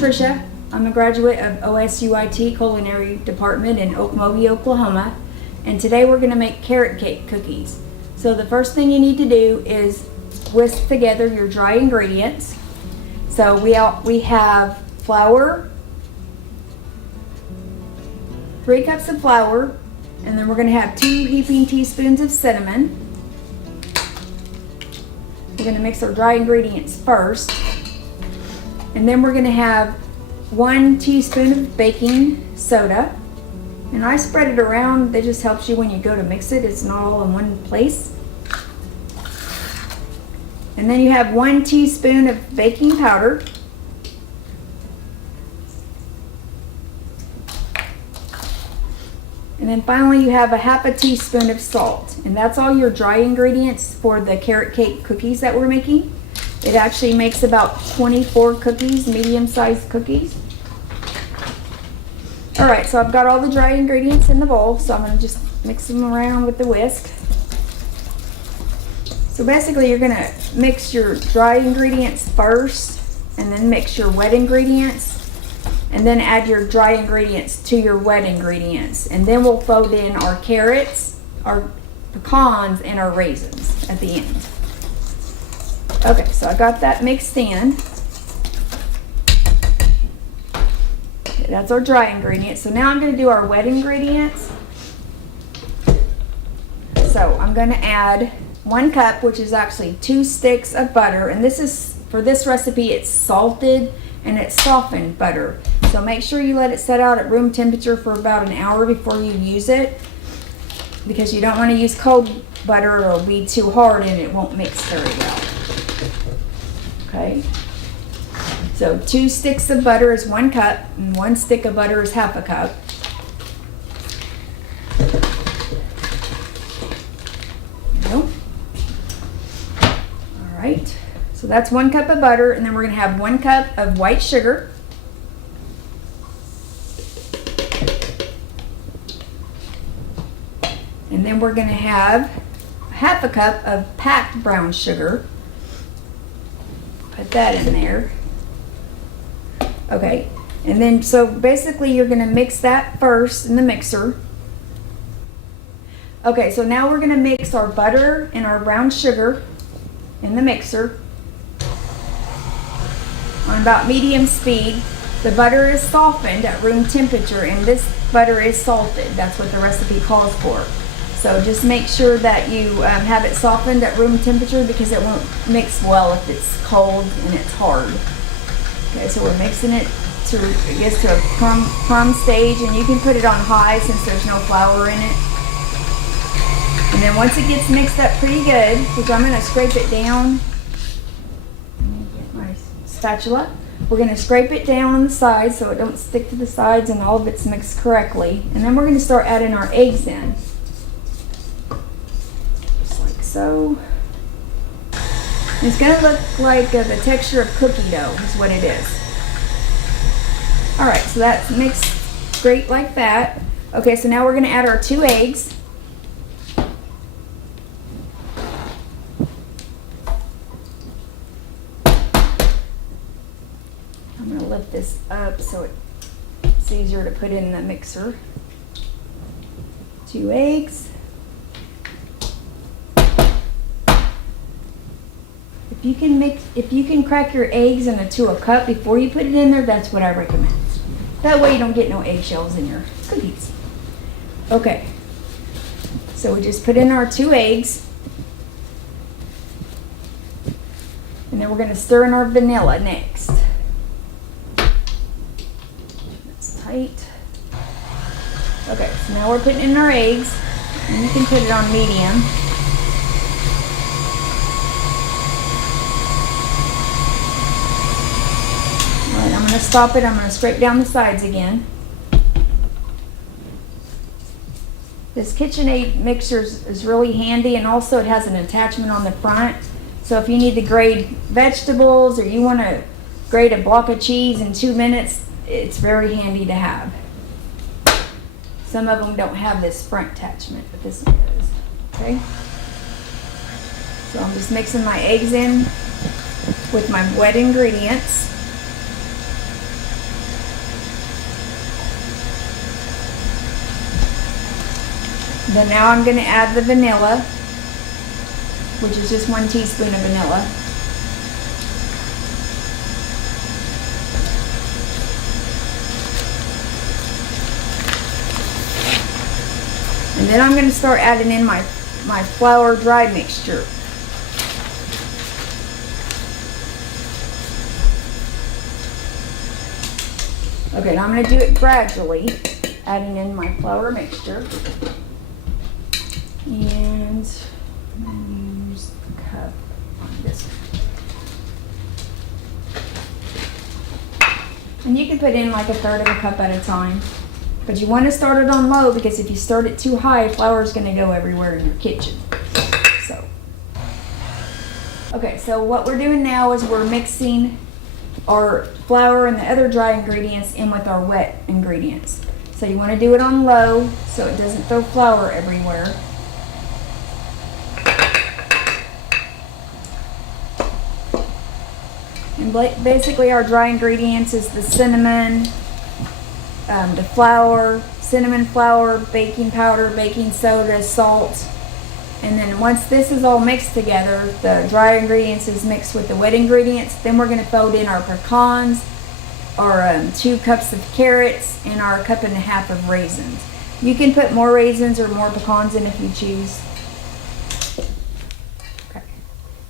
Tricia. I'm a graduate of OSUIT Culinary Department in Okmulgee, Oklahoma, and today we're going to make carrot cake cookies. So the first thing you need to do is whisk together your dry ingredients. So we have flour, 3 cups of flour, and then we're going to have 2 heaping teaspoons of cinnamon. We're going to mix our dry ingredients first, and then we're going to have 1 teaspoon of baking soda, and I spread it around. That just helps you when you go to mix it. It's not all in one place. And then you have 1 teaspoon of baking powder. And then finally you have a half a teaspoon of salt. And that's all your dry ingredients for the carrot cake cookies that we're making. It actually makes about 24 cookies, medium-sized cookies. Alright, so I've got all the dry ingredients in the bowl, so I'm going to just mix them around with the whisk. So basically you're going to mix your dry ingredients first, and then mix your wet ingredients, and then add your dry ingredients to your wet ingredients. And then we'll fold in our carrots, our pecans, and our raisins at the end. Okay, so I got that mixed in. Okay, that's our dry ingredients. So now I'm going to do our wet ingredients. So I'm going to add 1 cup, which is actually 2 sticks of butter, and this is, for this recipe, it's salted and it's softened butter. So make sure you let it set out at room temperature for about an hour before you use it, because you don't want to use cold butter or it'll be too hard and it won't mix very well. Okay, so 2 sticks of butter is 1 cup, and 1 stick of butter is half a cup. Alright, so that's 1 cup of butter, and then we're going to have 1 cup of white sugar. And then we're going to have half a cup of packed brown sugar. Put that in there. Okay, and then so basically you're going to mix that first in the mixer. Okay, so now we're going to mix our butter and our brown sugar in the mixer on about medium speed. The butter is softened at room temperature, and this butter is salted. That's what the recipe calls for. So just make sure that you have it softened at room temperature, because it won't mix well if it's cold and it's hard. Okay, so we're mixing it to, it gets to a crumb stage, and you can put it on high since there's no flour in it. And then once it gets mixed up pretty good, which I'm going to scrape it down. Let me get my spatula. We're going to scrape it down on the sides so it don't stick to the sides and all of it's mixed correctly. And then we're going to start adding our eggs in. Just like so. And it's going to look like the texture of cookie dough is what it is. Alright, so that's mixed great like that. Okay, so now we're going to add our 2 eggs. I'm going to lift this up so it's easier to put in the mixer. 2 eggs. If you can crack your eggs into a cup before you put it in there, that's what I recommend. That way you don't get no eggshells in your cookies. Okay. So we just put in our 2 eggs. And then we're going to stir in our vanilla next. That's tight. Okay, so now we're putting in our eggs, and you can put it on medium. Alright, I'm going to stop it. I'm going to scrape down the sides again. This KitchenAid mixer is really handy, and also it has an attachment on the front. So if you need to grate vegetables, or you want to grate a block of cheese in 2 minutes, it's very handy to have. Some of them don't have this front attachment, but this one does. Okay? So I'm just mixing my eggs in with my wet ingredients. Then now I'm going to add the vanilla, which is just 1 teaspoon of vanilla. And then I'm going to start adding in my flour dry mixture. Okay, now I'm going to do it gradually, adding in my flour mixture. And I'm going to use the cup on this one. And you can put in like 1/3 of a cup at a time. But you want to start it on low, because if you start it too high, flour is going to go everywhere in your kitchen. So, okay, so what we're doing now is we're mixing our flour and the other dry ingredients in with our wet ingredients. So you want to do it on low so it doesn't throw flour everywhere. And basically our dry ingredients is the cinnamon, the flour, cinnamon flour, baking powder, baking soda, salt. And then once this is all mixed together, the dry ingredients is mixed with the wet ingredients, then we're going to fold in our pecans, our 2 cups of carrots, and our 1.5 cups of raisins. You can put more raisins or more pecans in if you choose. Okay.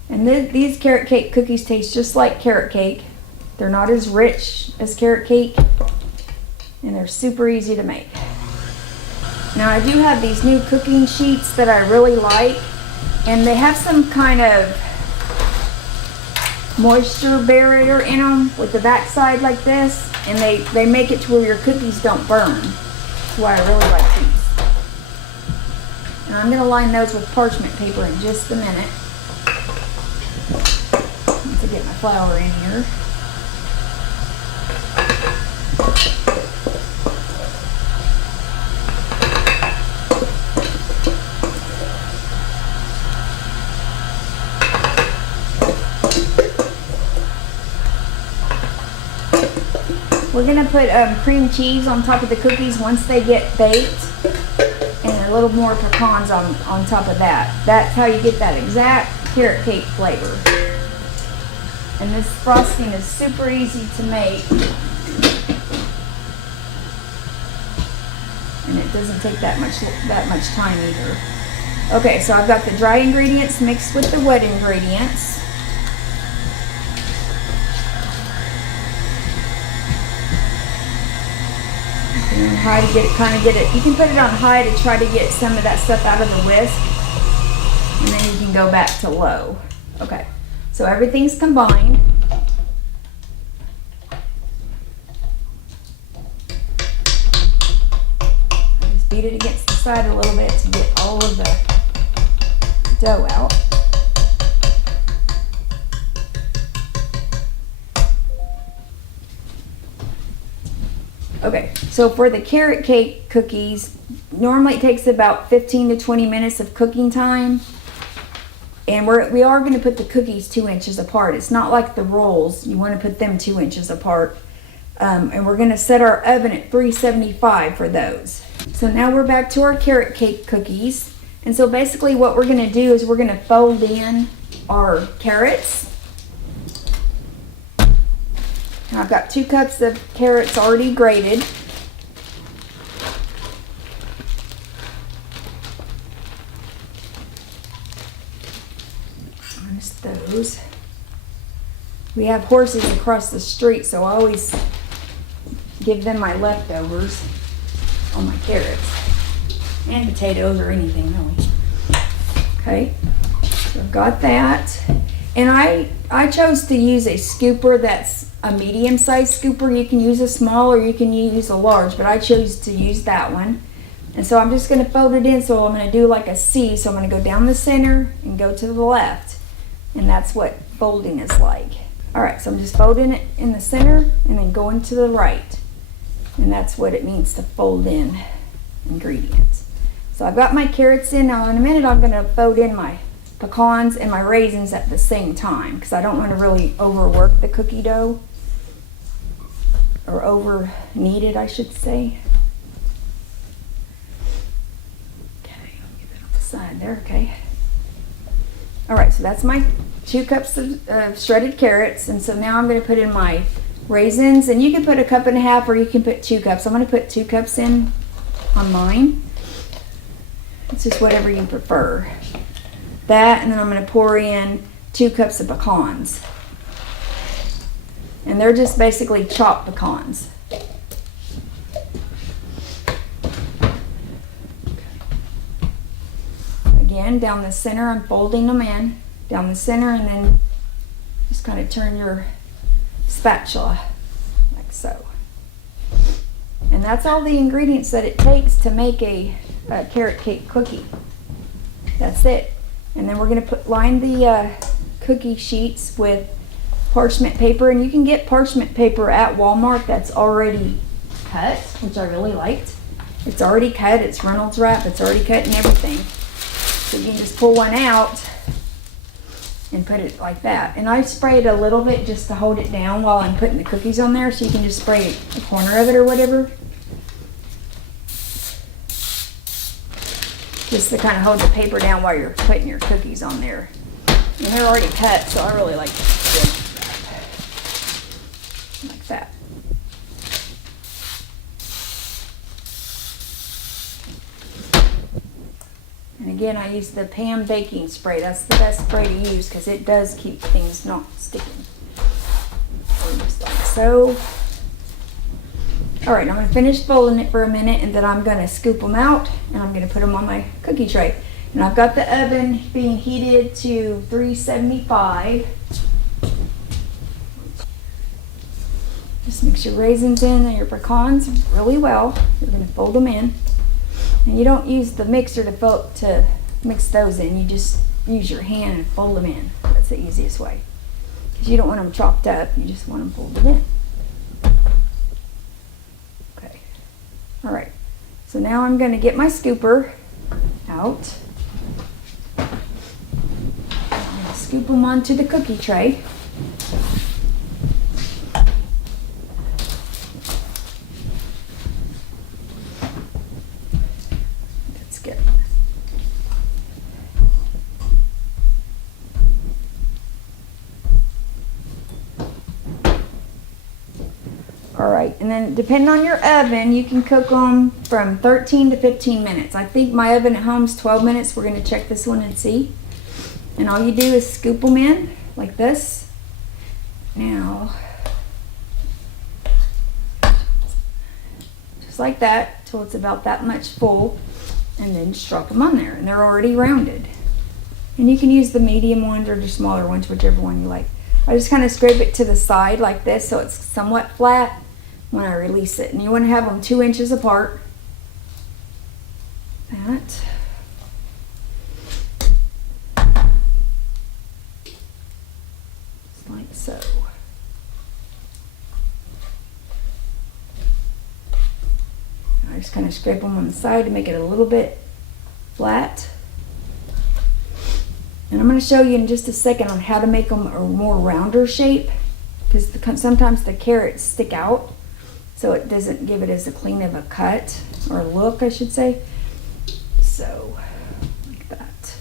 And these carrot cake cookies taste just like carrot cake. They're not as rich as carrot cake, and they're super easy to make. Now I do have these new cooking sheets that I really like, and they have some kind of moisture barrier in them with the back side like this, and they make it to where your cookies don't burn. That's why I really like these. And I'm going to line those with parchment paper in just a minute to get my flour in here. We're going to put cream cheese on top of the cookies once they get baked, and a little more pecans on top of that. That's how you get that exact carrot cake flavor. And this frosting is super easy to make, and it doesn't take that much time either. Okay, so I've got the dry ingredients mixed with the wet ingredients. And high to get it, you can put it on high to try to get some of that stuff out of the whisk, and then you can go back to low. Okay, so everything's combined. I just beat it against the side a little bit to get all of the dough out. Okay, so for the carrot cake cookies, normally it takes about 15 to 20 minutes of cooking time. And we are going to put the cookies 2 inches apart. It's not like the rolls. You want to put them 2 inches apart. And we're going to set our oven at 375 for those. So now we're back to our carrot cake cookies. And so basically what we're going to do is we're going to fold in our carrots. I've got 2 cups of carrots already grated. Minus those. We have horses across the street, so I always give them my leftovers on my carrots. And potatoes or anything, really. Okay, so I've got that. And I chose to use a scooper that's a medium-sized scooper. You can use a small or you can use a large, but I chose to use that one. And so I'm just going to fold it in, so I'm going to do like a C. So I'm going to go down the center and go to the left. And that's what folding is like. Alright, so I'm just folding it in the center and then going to the right. And that's what it means to fold in ingredients. So I've got my carrots in. Now in a minute I'm going to fold in my pecans and my raisins at the same time, because I don't want to really overwork the cookie dough, or over knead it, I should say. Okay. so that's my 2 cups of shredded carrots. And so now I'm going to put in my raisins, and you can put 1.5 cups or you can put 2 cups. I'm going to put 2 cups in on mine. It's just whatever you prefer. That, and then I'm going to pour in 2 cups of pecans. And they're just basically chopped pecans. Again, down the center, I'm folding them in down the center, and then just kind of turn your spatula like so. And that's all the ingredients that it takes to make a carrot cake cookie. That's it. And then we're going to line the cookie sheets with parchment paper, and you can get parchment paper at Walmart that's already cut, which I really liked. It's already cut, it's Reynolds wrap, it's already cut and everything. So you can just pull one out and put it like that. And I spray it a little bit just to hold it down while I'm putting the cookies on there, so you can just spray a corner of it or whatever. Just to kind of hold the paper down while you're putting your cookies on there. And they're already cut, so I really like it. Like that. And again, I use the Pam baking spray. That's the best spray to use because it does keep things not sticking. Just like so. Alright, I'm going to finish folding it for a minute, and then I'm going to scoop them out and I'm going to put them on my cookie tray. And I've got the oven being heated to 375. Just mix your raisins in and your pecans really well. You're going to fold them in. And you don't use the mixer to mix those in. You just use your hand and fold them in. That's the easiest way. Because you don't want them chopped up. You just want them folded in. Okay. Alright. So now I'm going to get my scooper out. I'm going to scoop them onto the cookie tray. Alright, and then depending on your oven, you can cook them from 13 to 15 minutes. I think my oven at home is 12 minutes. We're going to check this one and see. And all you do is scoop them in like this. Now, just like that, till it's about that much full. And then just drop them on there. And they're already rounded. And you can use the medium ones or the smaller ones, whichever one you like. I just kind of scrape it to the side like this so it's somewhat flat when I release it. And you want to have them 2 inches apart. That. Just like so. I just kind of scrape them on the side to make it a little bit flat. And I'm going to show you in just a second on how to make them a more rounder shape, because sometimes the carrots stick out, so it doesn't give it as a clean of a cut or look, I should say. So, like that.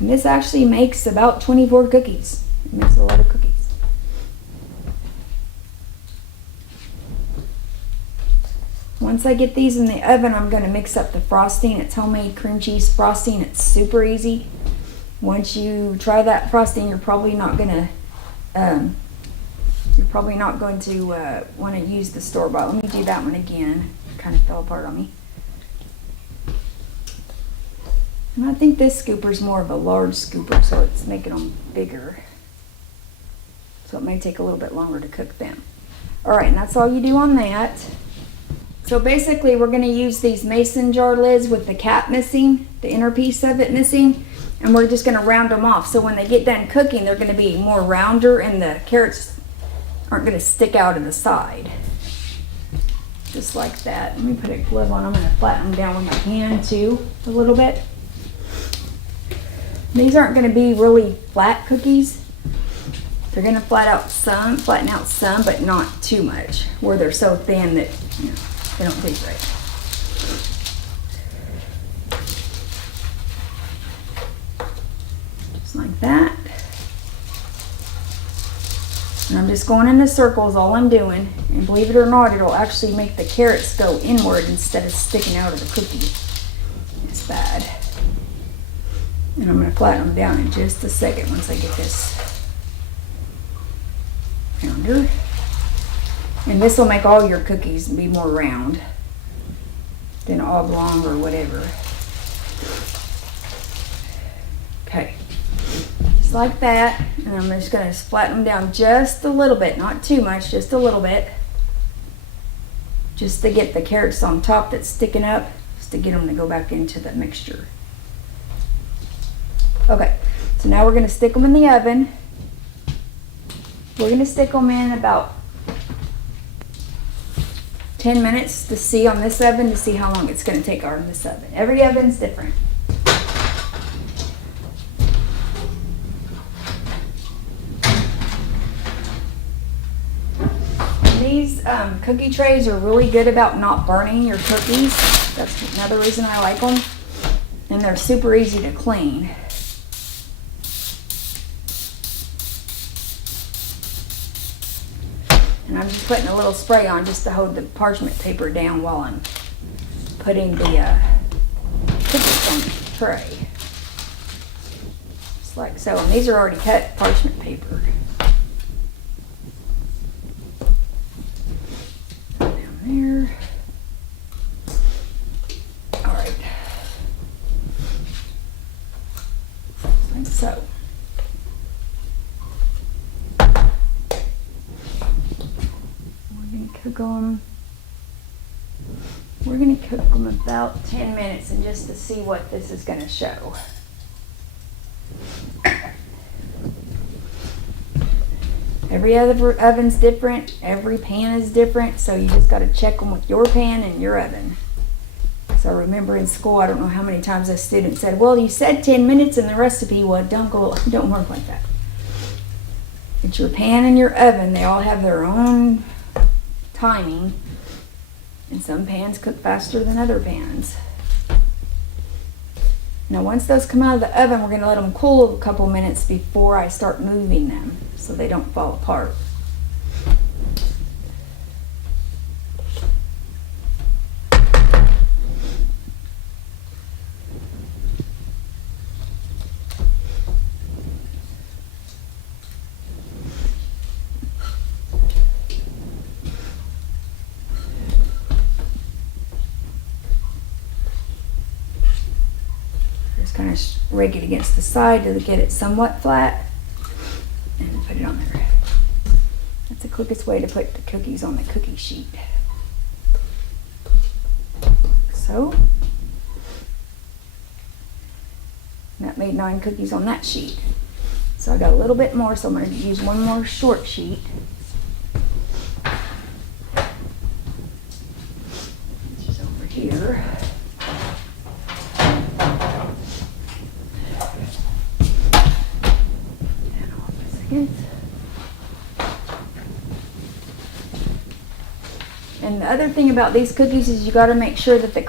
And this actually makes about 24 cookies. It makes a lot of cookies. Once I get these in the oven, I'm going to mix up the frosting. It's homemade cream cheese frosting. It's super easy. Once you try that frosting, you're probably not going to want to use the store-bought. Let me do that one again. It kind of fell apart on me. And I think this scooper is more of a large scooper, so it's making them bigger. So it may take a little bit longer to cook them. Alright, and that's all you do on that. So basically we're going to use these mason jar lids with the cap missing, the inner piece of it missing, and we're just going to round them off. So when they get done cooking, they're going to be more rounder and the carrots aren't going to stick out of the side. Just like that. Let me put a glove on. I'm going to flatten them down with my hand too a little bit. These aren't going to be really flat cookies. They're going to flatten out some, but not too much, where they're so thin that, you know, they don't taste right. like that. And I'm just going in the circles, all I'm doing. And believe it or not, it'll actually make the carrots go inward instead of sticking out of the cookie. It's bad. And I'm going to flatten them down in just a second once I get this rounder. And this will make all your cookies be more round than oblong or whatever. Okay. Just like that, and I'm just going to flatten them down just a little bit, not too much, just a little bit, just to get the carrots on top that's sticking up, just to get them to go back into the mixture. Okay, so now we're going to stick them in the oven. We're going to stick them in about 10 minutes to see on this oven, to see how long it's going to take on this oven. Every oven's different. These cookie trays are really good about not burning your cookies. That's another reason I like them. And they're super easy to clean. And I'm just putting a little spray on just to hold the parchment paper down while I'm putting the cookies on the tray. Just like so. And these are already cut parchment paper. There. All right. Like so. We're going to cook them about 10 minutes and just to see what this is going to show. Every other oven's different, every pan is different, so you just got to check them with your pan and your oven. So I remember in school, I don't know how many times a student said, well, you said 10 minutes in the recipe. Well, don't work like that. It's your pan and your oven. They all have their own timing, and some pans cook faster than other pans. Now once those come out of the oven, we're going to let them cool a couple minutes before I start moving them so they don't fall apart. Kind of rake it against the side to get it somewhat flat and put it on there. That's the quickest way to put the cookies on the cookie sheet. Like so. And that made 9 cookies on that sheet. So I got a little bit more, so I'm going to use one more short sheet. Which is over here. And the other thing about these cookies is you got to make sure that the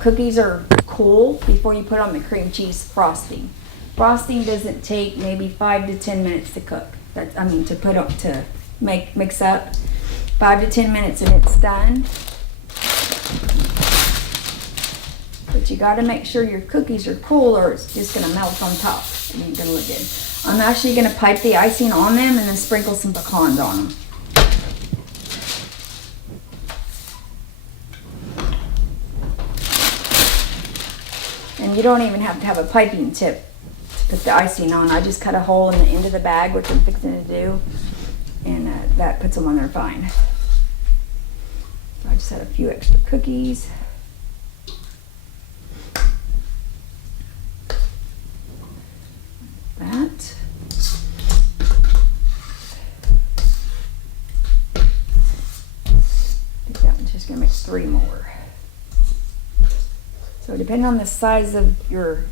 cookies are cool before you put on the cream cheese frosting. Frosting doesn't take maybe 5 to 10 minutes to cook. To put up to mix up. 5 to 10 minutes and it's done. But you got to make sure your cookies are cool or it's just going to melt on top. It ain't going to look good. I'm actually going to pipe the icing on them and then sprinkle some pecans on them. And you don't even have to have a piping tip to put the icing on. I just cut a hole in the end of the bag, which I'm fixing to do, and that puts them on there fine. So I just had a few extra cookies. That. I think that one's just going to make 3 more. So depending on the size of your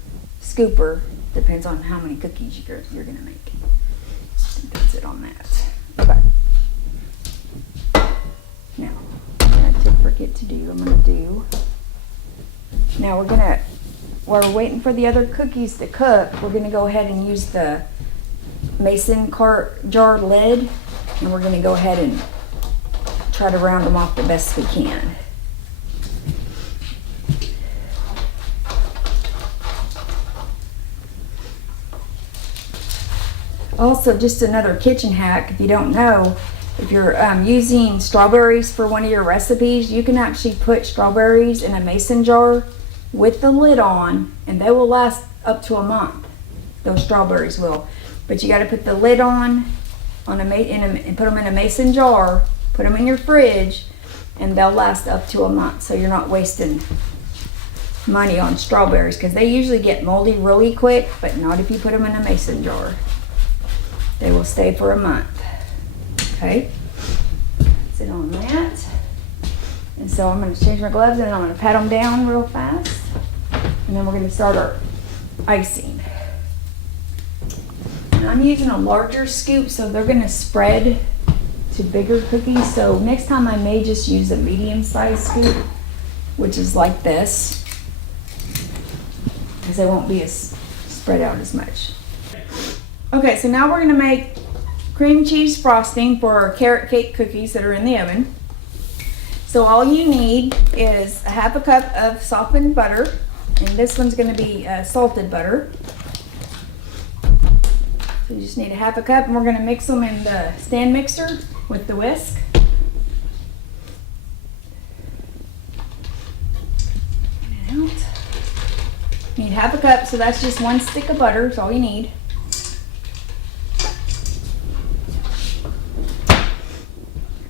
scooper, depends on how many cookies you're going to make. I think that's it on that. Okay. Now, what I did forget to do, now we're we're waiting for the other cookies to cook, we're gonna go ahead and use the mason jar lid, and we're gonna go ahead and try to round them off the best we can. Also, just another kitchen hack, if you don't know, if you're using strawberries for one of your recipes, you can actually put strawberries in a mason jar with the lid on, and they will last up to a month. Those strawberries will. But you got to put the lid on and put them in a mason jar, put them in your fridge, and they'll last up to a month. So you're not wasting money on strawberries, because they usually get moldy really quick, but not if you put them in a mason jar. They will stay for a month. Okay, sit on that. And so I'm going to change my gloves and I'm going to pat them down real fast. And then we're going to start our icing. And I'm using a larger scoop, so they're going to spread to bigger cookies. So next time I may just use a medium-sized scoop, which is like this, because they won't be as spread out as much. Okay, so now we're going to make cream cheese frosting for our carrot cake cookies that are in the oven. So all you need is a half a cup of softened butter, and this one's going to be salted butter. So you just need a half a cup, and we're going to mix them in the stand mixer with the whisk. Out. You need half a cup, so that's just one stick of butter. That's all you need.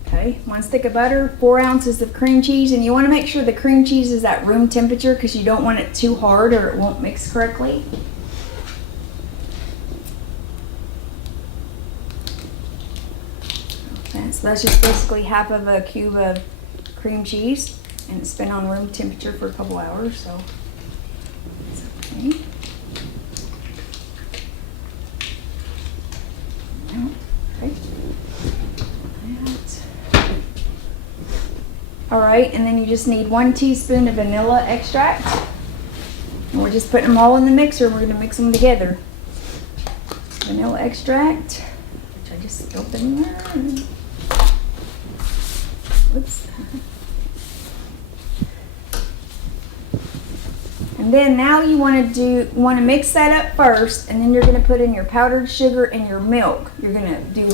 Okay, one stick of butter, 4 ounces of cream cheese, and you want to make sure the cream cheese is at room temperature because you don't want it too hard or it won't mix correctly. Okay, so that's just basically half of a cube of cream cheese, and it's been on room temperature for a couple hours, so it's okay. Okay. Alright, and then you just need 1 teaspoon of vanilla extract. And we're just putting them all in the mixer. We're going to mix them together. Vanilla extract, which I just spilled in there. Whoops. And then now you want to mix that up first, and then you're going to put in your powdered sugar and your milk. You're going to do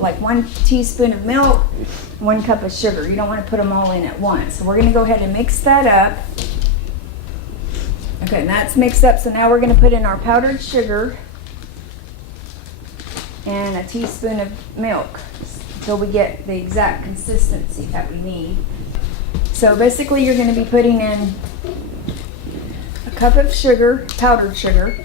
like 1 teaspoon of milk, 1 cup of sugar. You don't want to put them all in at once. So we're going to go ahead and mix that up. Okay, and that's mixed up. So now we're going to put in our powdered sugar and a teaspoon of milk until we get the exact consistency that we need. So basically you're going to be putting in a cup of sugar, powdered sugar.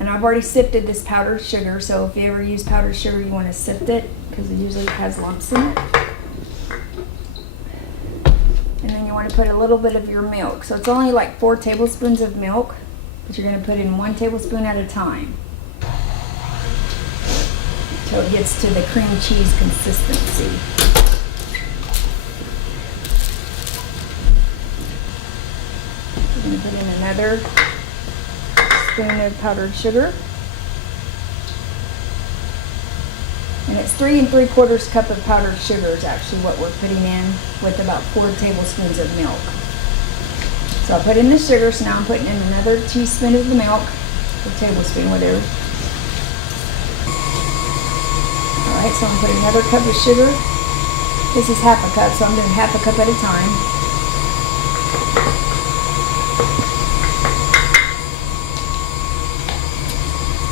And I've already sifted this powdered sugar, so if you ever use powdered sugar, you want to sift it because it usually has lumps in it. And then you want to put a little bit of your milk. So it's only like 4 tablespoons of milk, but you're going to put in 1 tablespoon at a time until it gets to the cream cheese consistency. You're going to put in another spoon of powdered sugar, and it's 3 3/4 cup of powdered sugar is actually what we're putting in, with about 4 tablespoons of milk. So I put in the sugar, so now I'm putting in another teaspoon of the milk, or tablespoon, whatever. Alright, so I'm putting another cup of sugar. This is half a cup, so I'm doing half a cup at a time.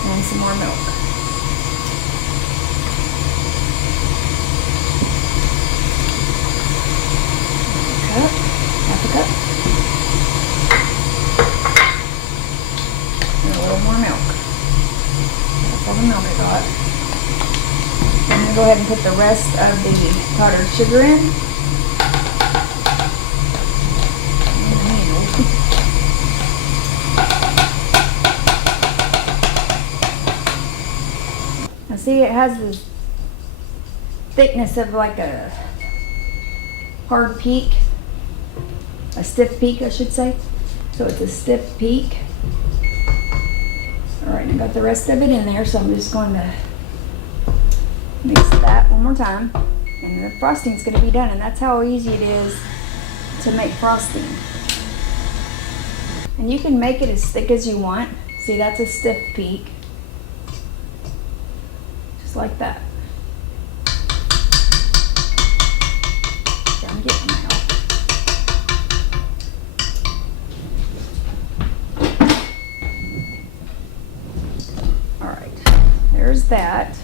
And some more milk. Half a cup. And a little more milk. That's all the milk I got. I'm going to go ahead and put the rest of the powdered sugar in. Now see, it has the thickness of like a hard peak, a stiff peak I should say. so it's a stiff peak. All right, I got the rest of it in there, so I'm just going to mix that one more time, and the frosting's going to be done. And that's how easy it is to make frosting. And you can make it as thick as you want. See, that's a stiff peak, just like that. I'm getting that. All right, there's that.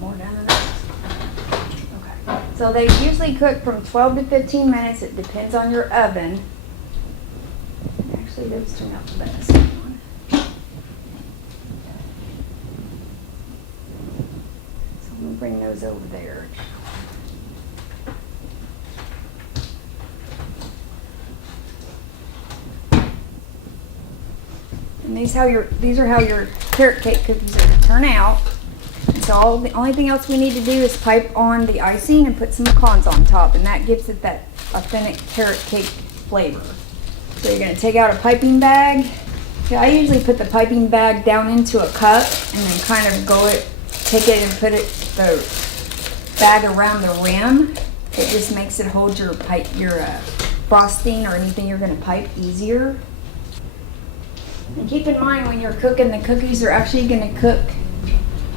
More down in there. Okay. So they usually cook from 12 to 15 minutes. It depends on your oven. Actually, those turn out the best. So I'm gonna bring those over there. And these are how your carrot cake cookies are gonna turn out. So the only thing else we need to do is pipe on the icing and put some pecans on top, and that gives it that authentic carrot cake flavor. So you're gonna take out a piping bag. Yeah, I usually put the piping bag down into a cup and then kind of take it and put the bag around the rim. It just makes it hold your frosting or anything you're gonna pipe easier. And keep in mind when you're cooking, the cookies are actually gonna cook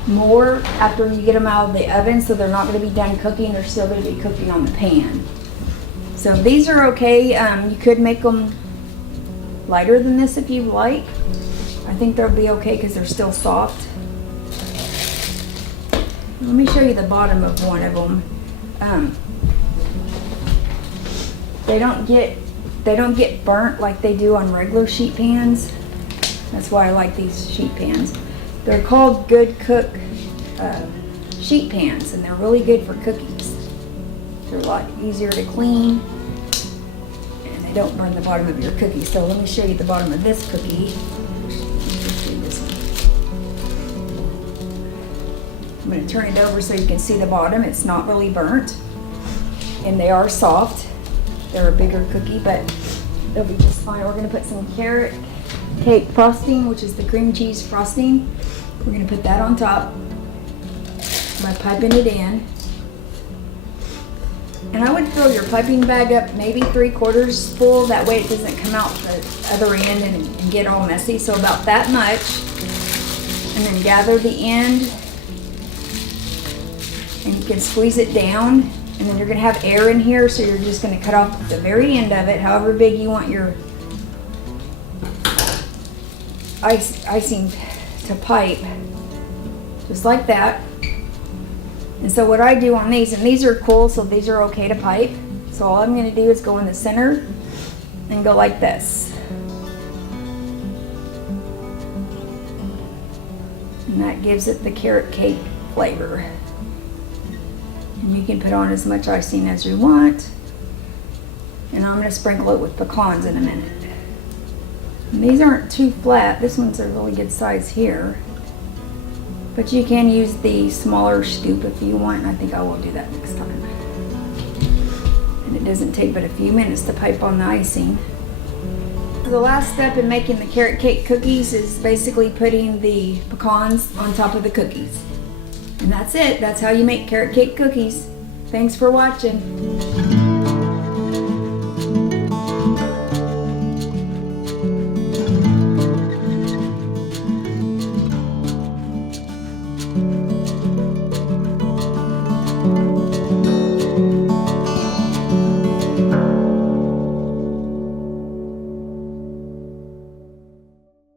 more after you get them out of the oven, so they're not going to be done cooking. They're still going to be cooking on the pan. So these are okay. You could make them lighter than this if you like. I think they'll be okay because they're still soft. Let me show you the bottom of one of them. They don't get burnt like they do on regular sheet pans. That's why I like these sheet pans. They're called Good Cook sheet pans, and they're really good for cookies. They're a lot easier to clean, and they don't burn the bottom of your cookie. So let me show you the bottom of this cookie. I'm going to turn it over so you can see the bottom. It's not really burnt, and they are soft. They're a bigger cookie, but they'll be just fine. We're going to put some carrot cake frosting, which is the cream cheese frosting. We're going to put that on top by piping it in. And I would fill your piping bag up maybe 3/4 full. That way it doesn't come out the other end and get all messy. So about that much. And then gather the end. And you can squeeze it down. And then you're going to have air in here. So you're just going to cut off the very end of it, however big you want your icing to pipe, just like that. And so what I do on these, and these are cool, so these are okay to pipe. So all I'm going to do is go in the center and go like this. And that gives it the carrot cake flavor. And you can put on as much icing as you want. And I'm going to sprinkle it with pecans in a minute. And these aren't too flat. This one's a really good size here. But you can use the smaller scoop if you want. And I think I will do that next time. And it doesn't take but a few minutes to pipe on the icing. The last step in making the carrot cake cookies is basically putting the pecans on top of the cookies. And that's it. That's how you make carrot cake cookies. Thanks for watching.